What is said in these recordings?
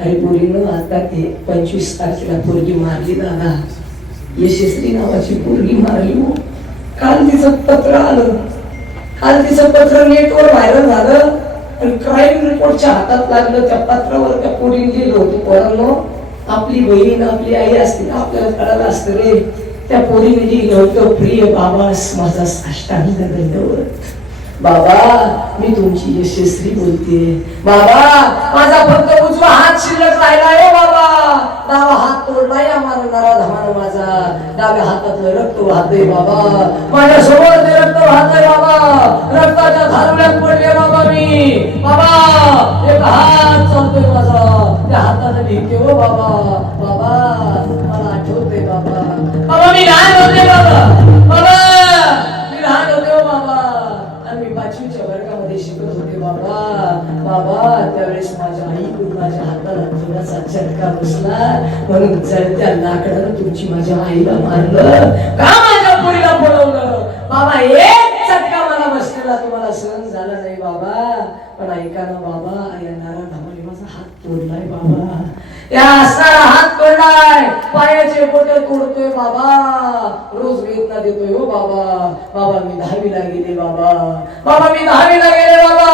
अरे पोरीनं आता ते पंचवीस तारखेला पोरगी मारली दादा. यशस्वी नावाची पोरगी मारली हो. काल तिचं पत्र आलं. काल तिचं पत्र नेटवर व्हायरल झालं आणि क्राईम रिपोर्टच्या हातात लागलं. त्या पत्रावर त्या पोरीने लिहिलं होतं पोरांनो आपली बहीण आपली आई असते ना आपल्याला कळालं असतं रे. त्या पोरीने लिहिलं होतं प्रिय बाबा माझा साष्टांग दंडवत. बाबा मी तुमची यशस्वी बोलते बाबा माझा फक्त उजवा हात शिल्लक राहिला हो बाबा डावा हात तोडलाय आम्हाला नरा धमानं माझा. डाव्या हातातलं रक्त वाहतय बाबा. माझ्या सोबत ते रक्त वाहतय बाबा. रक्ताच्या धारुल्यात पडले बाबा मी. बाबा एक हात चालतोय माझा. त्या हाताने लिहिते हो बाबा. बाबा. पाचवीच्या शिकत होते बाबा बाबा त्यावेळेस माझ्या आईकडून माझ्या हाताला थोडासा झटका बसला. म्हणून जळत्या लाकडानं तुमची माझ्या आईला मारलं. का माझ्या पोरीला पळवलं बाबा एक झटका मला बसलेला. तुम्हाला सहन झाला नाही बाबा. पण ऐका ना बाबा या नारा धामाने माझा हात तोडलाय बाबा. या असणारा हात पायाचे बोट तोडतोय बाबा रोज वेदना देतोय हो बाबा. बाबा मी दहावीला गेले बाबा. बाबा मी दहावीला गेले बाबा.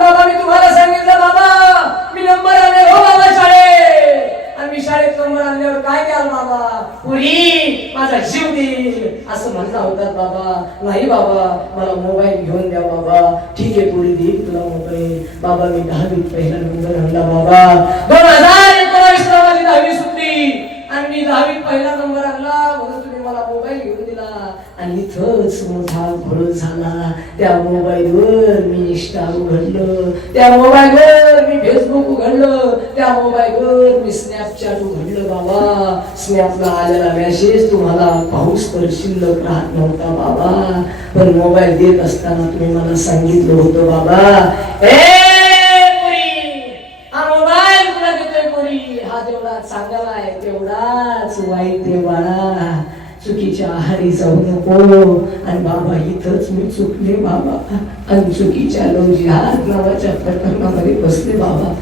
बाबा मी तुम्हाला सांगितलं बाबा मी नंबर आले हो बाबा शाळेत. आणि मी शाळेत नंबर आणल्यावर काय द्याल बाबा? पुरी माझा जीव देईल. असं म्हणता होतात बाबा. नाही बाबा मला मोबाईल घेऊन द्या बाबा. ठीक आहे पुरी देईल तुला मोबाईल. बाबा मी दहावीत पहिला नंबर आणला बाबा. दोन हजार आणि मोठा घोळ झाला. त्या मोबाईलवर मी इंस्टा उघडलं. त्या मोबाईलवर मी फेसबुक उघडलं. त्या मोबाईलवर मी स्नॅपचॅट उघडलं बाबा. स्नॅपला आलेला मेसेज तुम्हाला पाऊस तर शिल्लक राहत नव्हता बाबा. पण मोबाईल देत असताना तुम्ही मला सांगितलं होतं बाबा. ए हा मोबाईल तुला देतोय हा चांगला आहे तेवढाच वाईट आहे बाळा. चुकीच्या आहारी जाऊ नको. आणि बाबा इथंच मी चुकले बाबा. आणि चुकीच्या लोक हात नावाच्या प्रकरणामध्ये बसले बाबा.